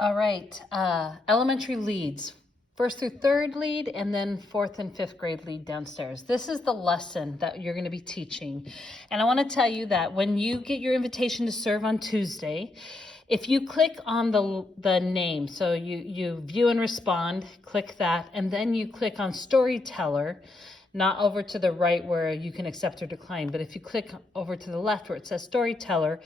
All right, elementary leads. First through third lead, and then fourth and fifth grade lead downstairs. This is the lesson that you're going to be teaching. And I want to tell you that when you get your invitation to serve on Tuesday, if you click on the name, so you view and respond, click that, and then you click on storyteller, not over to the right where you can accept or decline, but if you click over to the left where it says storyteller,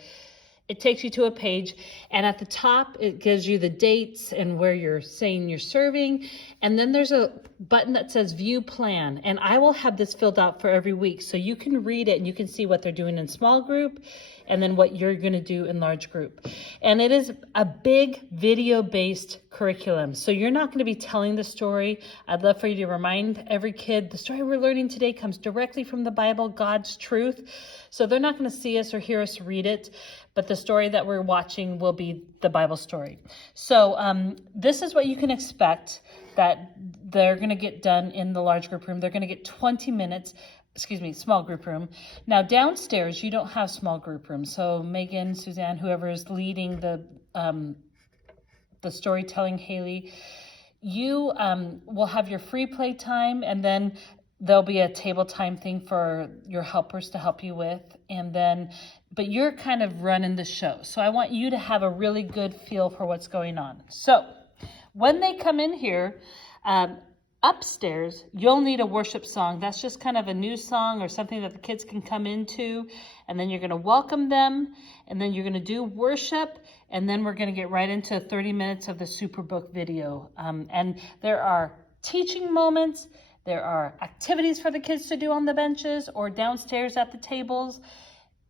it takes you to a page, and at the top it gives you the dates and where you're saying you're serving, and then there's a button that says view plan, and I will have this filled out for every week so you can read it and you can see what they're doing in small group and then what you're going to do in large group. And it is a big video-based curriculum, so you're not going to be telling the story. I'd love for you to remind every kid the story we're learning today comes directly from the Bible, God's truth. So they're not going to see us or hear us read it, but the story that we're watching will be the Bible story. So this is what you can expect that they're going to get done in the large group room. They're going to get 20 minutes, small group room. Now downstairs, you don't have small group room. So Megan, Suzanne, whoever is leading the storytelling, Haley, you will have your free play time, and then there'll be a table time thing for your helpers to help you with. And then, but you're kind of running the show. So I want you to have a really good feel for what's going on. So when they come in here, upstairs, you'll need a worship song. That's just kind of a new song or something that the kids can come into. And then you're going to welcome them. And then you're going to do worship. And then we're going to get right into 30 minutes of the Superbook video. And there are teaching moments. There are activities for the kids to do on the benches or downstairs at the tables.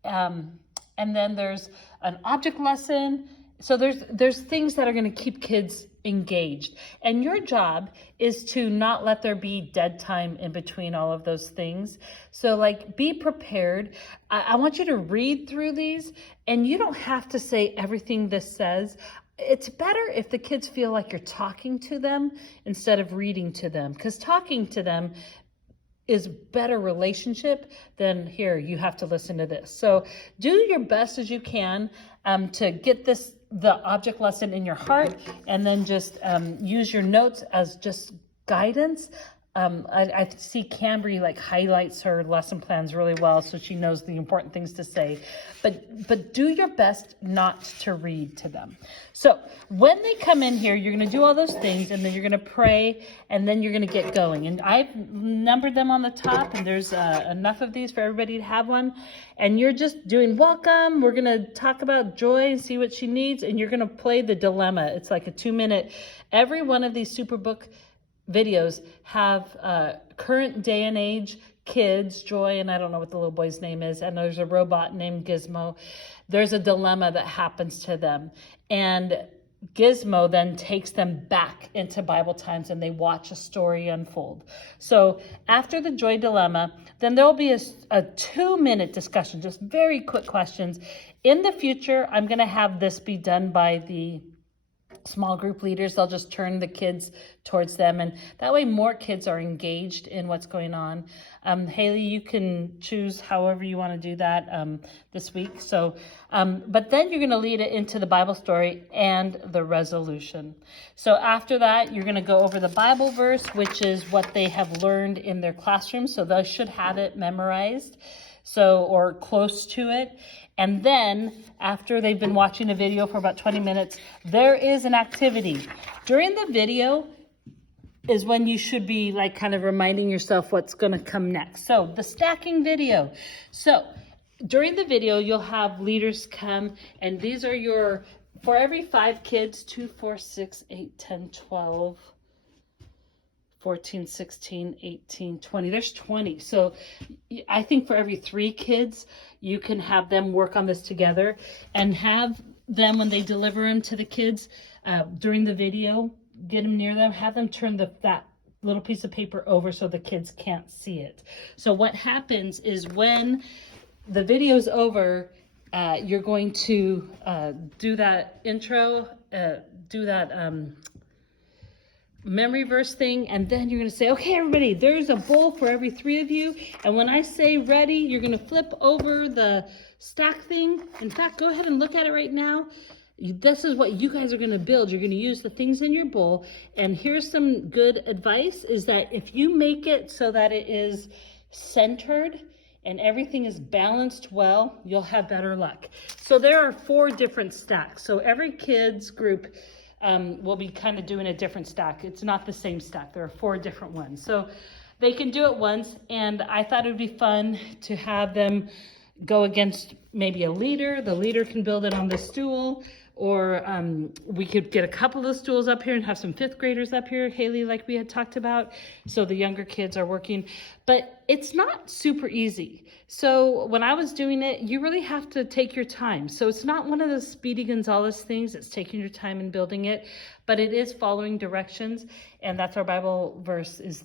And then there's an object lesson. So there's things that are going to keep kids engaged. And your job is to not let there be dead time in between all of those things. So like, be prepared. I want you to read through these, and you don't have to say everything this says. It's better if the kids feel like you're talking to them instead of reading to them, because talking to them is better relationship than here, you have to listen to this. So do your best as you can to get the object lesson in your heart, and then just use your notes as just guidance. I see Cambry like highlights her lesson plans really well, so she knows the important things to say, but do your best not to read to them. So when they come in here, you're going to do all those things, and then you're going to pray, and then you're going to get going. And I've numbered them on the top, and there's enough of these for everybody to have one. And you're just doing welcome. We're going to talk about Joy and see what she needs, and you're going to play the dilemma. It's like a 2-minute. Every one of these Superbook videos have current day and age kids, Joy, and I don't know what the little boy's name is, and there's a robot named Gizmo. There's a dilemma that happens to them, and Gizmo then takes them back into Bible times, and they watch a story unfold. So after the Joy dilemma, then there'll be a 2-minute discussion, just very quick questions. In the future, I'm going to have this be done by the small group leaders. They'll just turn the kids towards them, and that way more kids are engaged in what's going on. Haley, you can choose however you want to do that this week. So, but then you're going to lead it into the Bible story and the resolution. So after that, you're going to go over the Bible verse, which is what they have learned in their classroom. So they should have it memorized, or close to it. And then after they've been watching a video for about 20 minutes, there is an activity. During the video is when you should be like kind of reminding yourself what's going to come next. So the stacking video. So during the video, you'll have leaders come, and these are for every 5 kids, 2, 4, 6, 8, 10, 12, 14, 16, 18, 20. There's 20. So I think for every 3 kids, you can have them work on this together, and have them, when they deliver them to the kids during the video, get them near them, have them turn that little piece of paper over so the kids can't see it. So what happens is when the video's over, you're going to do that intro, do that memory verse thing, and then you're going to say, okay, everybody, there's a bowl for every 3 of you, and when I say ready, you're going to flip over the stack thing. In fact, go ahead and look at it right now. This is what you guys are going to build. You're going to use the things in your bowl. And here's some good advice is that if you make it so that it is centered and everything is balanced well, you'll have better luck. So there are 4 different stacks. So every kid's group will be kind of doing a different stack. It's not the same stack. There are 4 different ones. So they can do it once. And I thought it would be fun to have them go against maybe a leader. The leader can build it on the stool. Or we could get a couple of stools up here and have some 5th graders up here, Haley, like we had talked about. So the younger kids are working, but it's not super easy. So when I was doing it, you really have to take your time. So it's not one of those Speedy Gonzalez things. It's taking your time in building it, but it is following directions. And that's our Bible verse is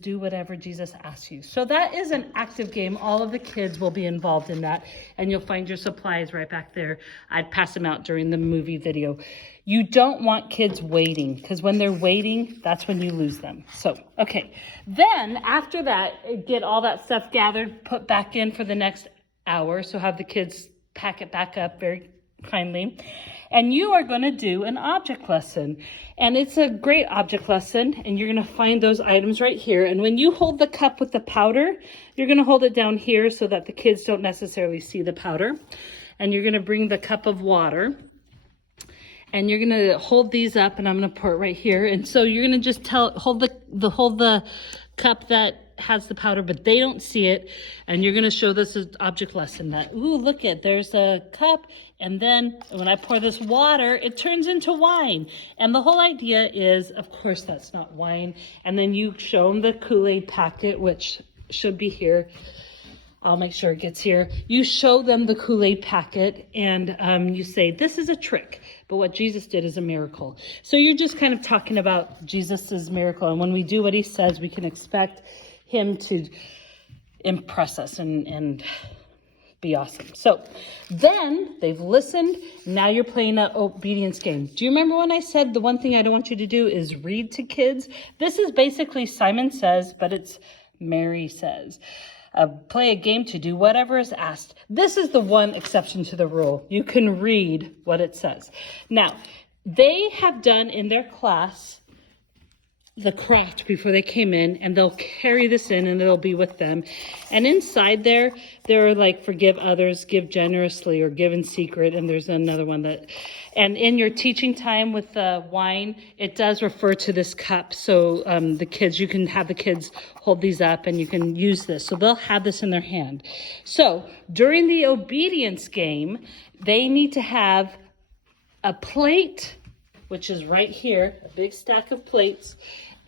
do whatever Jesus asks you. So that is an active game. All of the kids will be involved in that, and you'll find your supplies right back there. I'd pass them out during the movie video. You don't want kids waiting, because when they're waiting, that's when you lose them. So, okay. Then after that, get all that stuff gathered, put back in for the next hour. So have the kids pack it back up very kindly. And you are going to do an object lesson. And it's a great object lesson. And you're going to find those items right here. And when you hold the cup with the powder, you're going to hold it down here so that the kids don't necessarily see the powder. And you're going to bring the cup of water. And you're going to hold these up. And I'm going to pour it right here. And so you're going to just hold the cup that has the powder, but they don't see it. And you're going to show this as object lesson that, ooh, look at, there's a cup. And then when I pour this water, it turns into wine. And the whole idea is, of course, that's not wine. And then you show them the Kool-Aid packet, which should be here. I'll make sure it gets here. You show them the Kool-Aid packet and you say, this is a trick, but what Jesus did is a miracle. So you're just kind of talking about Jesus's miracle. And when we do what he says, we can expect him to impress us and be awesome. So then they've listened. Now you're playing an obedience game. Do you remember when I said the one thing I don't want you to do is read to kids? This is basically Simon Says, but it's Mary Says. Play a game to do whatever is asked. This is the one exception to the rule. You can read what it says. Now, they have done in their class the craft before they came in, and they'll carry this in and it'll be with them. And inside there are like forgive others, give generously, or give in secret. And there's another one and in your teaching time with the wine, it does refer to this cup. So the kids, you can have the kids hold these up and you can use this. So they'll have this in their hand. So during the obedience game, they need to have a plate, which is right here, a big stack of plates,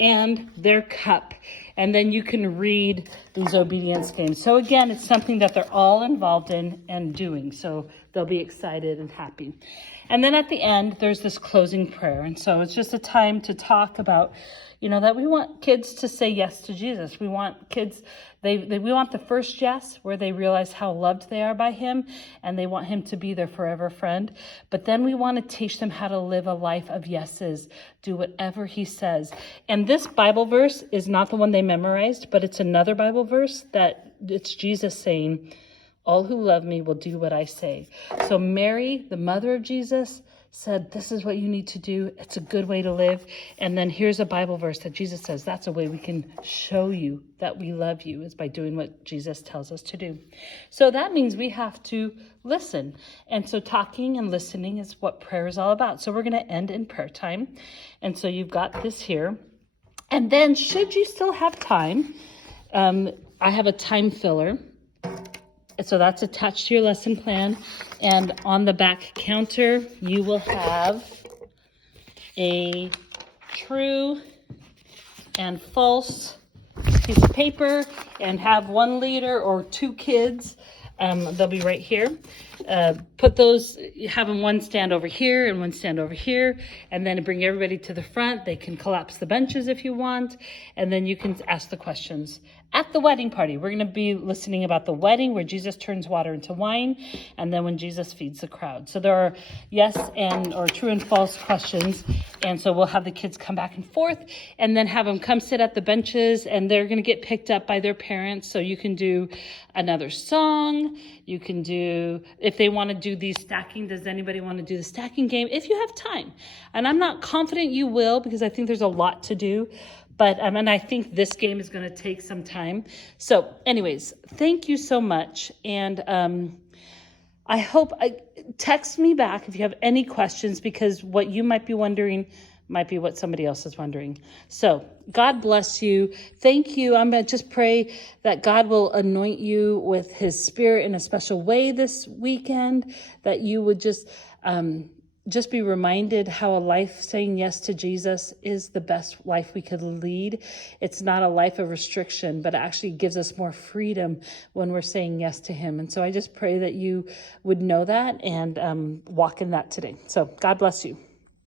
and their cup. And then you can read these obedience games. So again, it's something that they're all involved in and doing. So they'll be excited and happy. And then at the end, there's this closing prayer. And so it's just a time to talk about, that we want kids to say yes to Jesus. We want kids, we want the first yes, where they realize how loved they are by him, and they want him to be their forever friend. But then we want to teach them how to live a life of yeses, do whatever he says. And this Bible verse is not the one they memorized, but it's another Bible verse that it's Jesus saying, all who love me will do what I say. So Mary, the mother of Jesus, said, this is what you need to do. It's a good way to live. And then here's a Bible verse that Jesus says, that's a way we can show you that we love you, is by doing what Jesus tells us to do. So that means we have to listen. And so talking and listening is what prayer is all about. So we're going to end in prayer time. And so you've got this here. And then should you still have time, I have a time filler. So that's attached to your lesson plan. And on the back counter, you will have a true and false piece of paper, and have 1 leader or 2 kids. They'll be right here. Put those, have them one stand over here and one stand over here, and then bring everybody to the front. They can collapse the benches if you want, and then you can ask the questions at the wedding party. We're going to be listening about the wedding where Jesus turns water into wine, and then when Jesus feeds the crowd. So there are yes and or true and false questions, and so we'll have the kids come back and forth, and then have them come sit at the benches, and they're going to get picked up by their parents. So you can do another song. You can do, if they want to do these stacking, does anybody want to do the stacking game? If you have time. And I'm not confident you will, because I think there's a lot to do. But and I think this game is going to take some time. So anyways, thank you so much. And I hope, text me back if you have any questions, because what you might be wondering might be what somebody else is wondering. So God bless you. Thank you. I'm going to just pray that God will anoint you with his spirit in a special way this weekend, that you would just be reminded how a life saying yes to Jesus is the best life we could lead. It's not a life of restriction, but it actually gives us more freedom when we're saying yes to him. And so I just pray that you would know that and walk in that today. So God bless you.